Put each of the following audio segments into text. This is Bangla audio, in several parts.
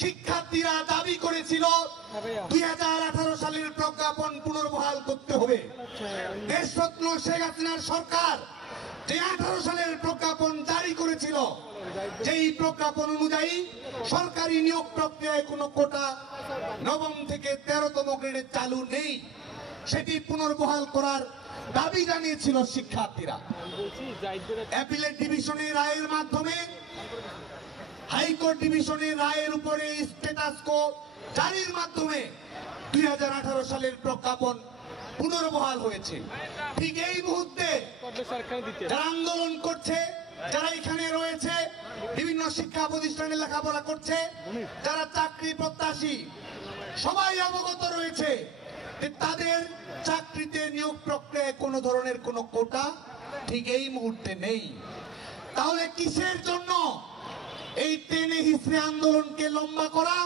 শিক্ষার্থীরা দাবি করেছিল 2018 সালের প্রজ্ঞাপন পুনর্বহাল করতে হবে। দেশরত্ন শেখ হাসিনার সরকার যে 18 সালের প্রজ্ঞাপন জারি করেছিল, যেই প্রজ্ঞাপন অনুযায়ী সরকারি নিয়োগ প্রক্রিয়ায় কোনো কোটা নবম থেকে 13তম গ্রেডে চালু নেই, সেটি পুনর্বহাল করার দাবি জানিয়েছিল শিক্ষার্থীরা। অ্যাপিলেট ডিভিশনের রায়ের মাধ্যমে হাইকোর্ট ডিভিশনের রায়ের উপরে স্ট্যাটাস কো জারির মাধ্যমে 2018 সালের প্রজ্ঞাপন পুনর্বহাল হয়েছে। ঠিক এই মুহূর্তে যারা আন্দোলন করছে, যারা এখানে রয়েছে, বিভিন্ন শিক্ষা প্রতিষ্ঠানে লেখাপড়া করছে, যারা চাকরি প্রত্যাশী, সবাই অবগত রয়েছে যে তাদের চাকরিতে নিয়োগ প্রক্রিয়ায় কোনো ধরনের কোনো কোটা ঠিক এই মুহূর্তে নেই। তাহলে কিসের জন্য এই টেনে হিসড়ে আন্দোলনকে লম্বা করা?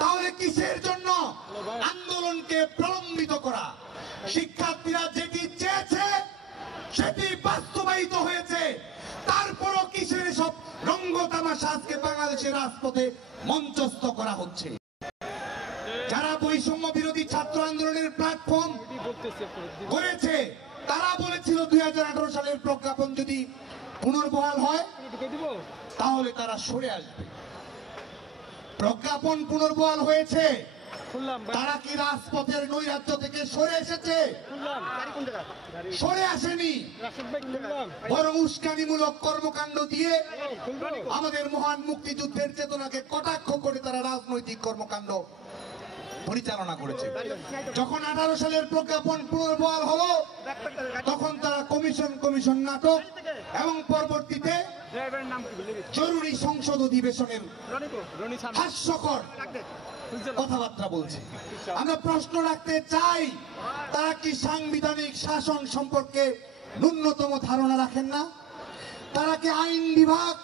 তাহলে কিসের জন্য আন্দোলনকে প্রলম্বিত করা? শিক্ষার্থীরা যেটি চেয়েছে সেটি বাস্তবায়িত হয়েছে, তারপরও কিসের সব রঙ্গ তামাশা আজকে বাংলাদেশের রাজপথে মঞ্চস্থ করা হচ্ছে? যারা বৈষম্য বিরোধী ছাত্র আন্দোলনের প্ল্যাটফর্ম করেছে তারা বলেছিল 2018 সালের প্রজ্ঞাপন যদি পুনর্বহাল হয় তাহলে তারা সরে আসবে। প্রজ্ঞাপন পুনর্বহাল হয়েছে, তারা কি রাজপথের নৈরাজ্য থেকে সরে এসেছে? সরে আসেনি, বরং উস্কানিমূলক কর্মকাণ্ড দিয়ে আমাদের মহান মুক্তিযুদ্ধের চেতনাকে কটাক্ষ করে তারা রাজনৈতিক কর্মকাণ্ড পরিচালনা করেছে। যখন 18 সালের প্রজ্ঞাপন পুনর্বহাল হলো তখন তারা কমিশন নাটক এবং পরবর্তীতে জরুরি সংসদ অধিবেশনের হাস্যকর কথাবার্তা বলছে। আমরা প্রশ্ন রাখতে চাই, তারা কি সাংবিধানিক শাসন সম্পর্কে ন্যূনতম ধারণা রাখেন না? তারা কি আইন বিভাগ,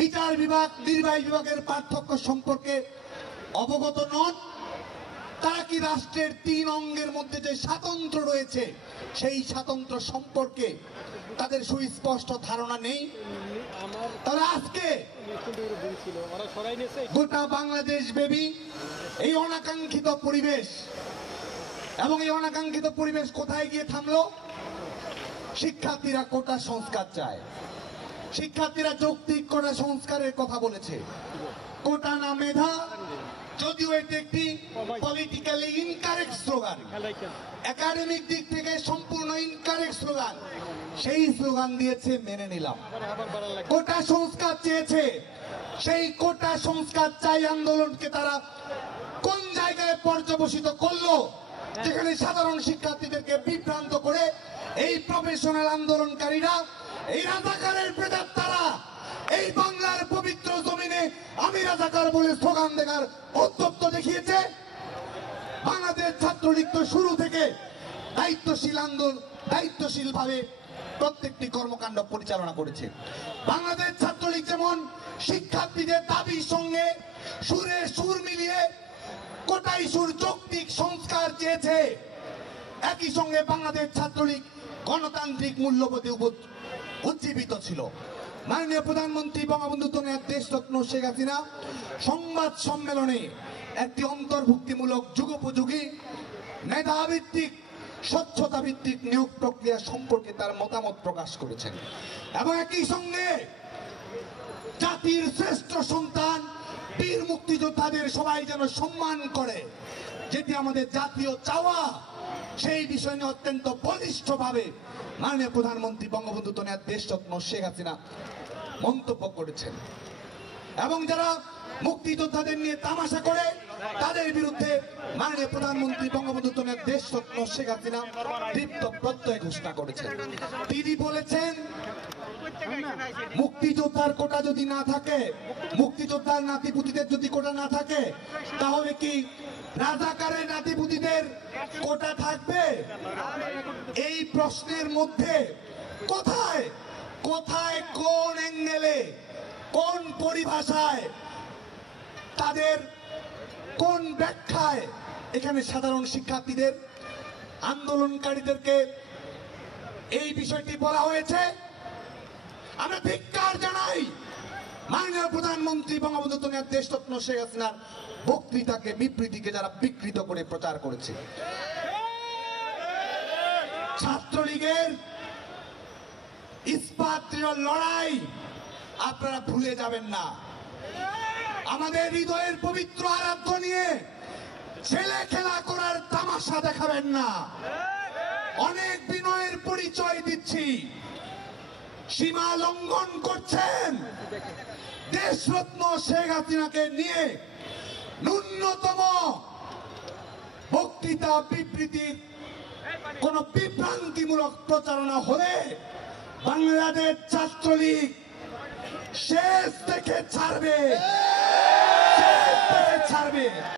বিচার বিভাগ, নির্বাহী বিভাগের পার্থক্য সম্পর্কে অবগত নন? তারা কি রাষ্ট্রের 3 অঙ্গের মধ্যে যে স্বাতন্ত্র্য রয়েছে সেই স্বাতন্ত্র্য সম্পর্কে তাদের সুস্পষ্ট ধারণা নেই? তাহলে আজকে গোটা বাংলাদেশ ব্যাপী এই অনাকাঙ্ক্ষিত পরিবেশ, এবং এই অনাকাঙ্ক্ষিত পরিবেশ কোথায় গিয়ে থামলো? শিক্ষার্থীরা কোটা সংস্কার চায়, শিক্ষার্থীরা যৌক্তিক কোটা সংস্কারের কথা বলেছে। কোটা না মেধা, যদিও এটি একটি পলিটিক্যালি ইনকারেক্ট স্লোগান, একাডেমিক দিক থেকে সম্পূর্ণ ইনকারেক্ট স্লোগান, সেই স্লোগান দিয়েছে, মেনে নিলাম। কোটা সংস্কার চেয়েছে, সেই কোটা সংস্কার চাই আন্দোলনকে তারা কোন জায়গায় পর্যবসিত করলো, যেখানে সাধারণ শিক্ষার্থীদেরকে বিভ্রান্ত করে এই প্রফেশনাল আন্দোলনকারীরা, এই রাজাকারের প্রেতাত্মারা এই বাংলার পবিত্র জমিনে আমি রাজাকার বলে স্লোগান দেখার উদ্যত্ত দেখিয়েছে। বাংলাদেশ ছাত্রলীগ তো শুরু থেকে দায়িত্বশীল ভাবে প্রত্যেকটি কর্মকাণ্ড পরিচালনা করেছে। বাংলাদেশ ছাত্রলীগ যেমন শিক্ষার্থীদের দাবির সঙ্গে সুরে সুর মিলিয়ে কোটাই সুর যৌক্তিক সংস্কার চেয়েছে, একই সঙ্গে বাংলাদেশ ছাত্রলীগ গণতান্ত্রিক মূল্যবোধে উজ্জীবিত ছিল। মাননীয় প্রধানমন্ত্রী বঙ্গবন্ধু দেশরত্ন শেখ হাসিনা সংবাদ সম্মেলনে একটি অন্তর্ভুক্তিমূলক যুগোপযোগী মেধাভিত্তিক স্বচ্ছতা ভিত্তিক নিয়োগ প্রক্রিয়া সম্পর্কে তার মতামত প্রকাশ করেছেন, এবং একই সঙ্গে জাতির শ্রেষ্ঠ সন্তান বীর মুক্তিযোদ্ধাদের সবাই যেন সম্মান করে, যেটি আমাদের জাতীয় চাওয়া, সেই বিষয় নিয়ে অত্যন্ত বলিষ্ঠভাবে মাননীয় প্রধানমন্ত্রী বঙ্গবন্ধু দেশরত্ন শেখ হাসিনা মন্তব্য করেছেন। এবং যারা মুক্তিযোদ্ধাদের নিয়ে তামাশা করে তাদের বিরুদ্ধে মাননীয় প্রধানমন্ত্রী বঙ্গবন্ধু দেশরত্ন শেখ হাসিনা দীপ্ত প্রত্যয় ঘোষণা করেছেন। তিনি বলেছেন, মুক্তিযোদ্ধার কোটা যদি না থাকে, মুক্তিযোদ্ধার নাতিপুতিদের যদি কোটা না থাকে, তাহলে কি রাজাকারের নাতিপুতিদের কোটা থাকবে? এই প্রশ্নের মধ্যে কোথায় কোথায় কোন অ্যাঙ্গেলে, কোন পরিভাষায়, তাদের কোন ব্যাখ্যায় এখানে সাধারণ শিক্ষার্থীদের, আন্দোলনকারীদেরকে এই বিষয়টি বলা হয়েছে? আমরা ধিক্কার জানাই মাননীয় প্রধানমন্ত্রী বঙ্গবন্ধু দেশরত্ন শেখ হাসিনার বক্তৃতাকে বিবৃতিকে যারা বিকৃত করে প্রচার করেছে। ছাত্রলীগের ইস্পাত লড়াই আপনারা ভুলে যাবেন না। আমাদের হৃদয়ের পবিত্র আরাধ্য নিয়ে ছেলে খেলা করার তামাশা দেখাবেন না। অনেক বিনয়ের পরিচয় দিচ্ছি, সীমা লঙ্ঘন করছেন। দেশরত্ন শেখ হাসিনাকে নিয়ে ন্যূনতম বক্তৃতা বিবৃতি কোন বিভ্রান্তিমূলক প্রচারণা হলে বাংলাদেশ ছাত্রলীগ শেষ থেকে ছাড়বে।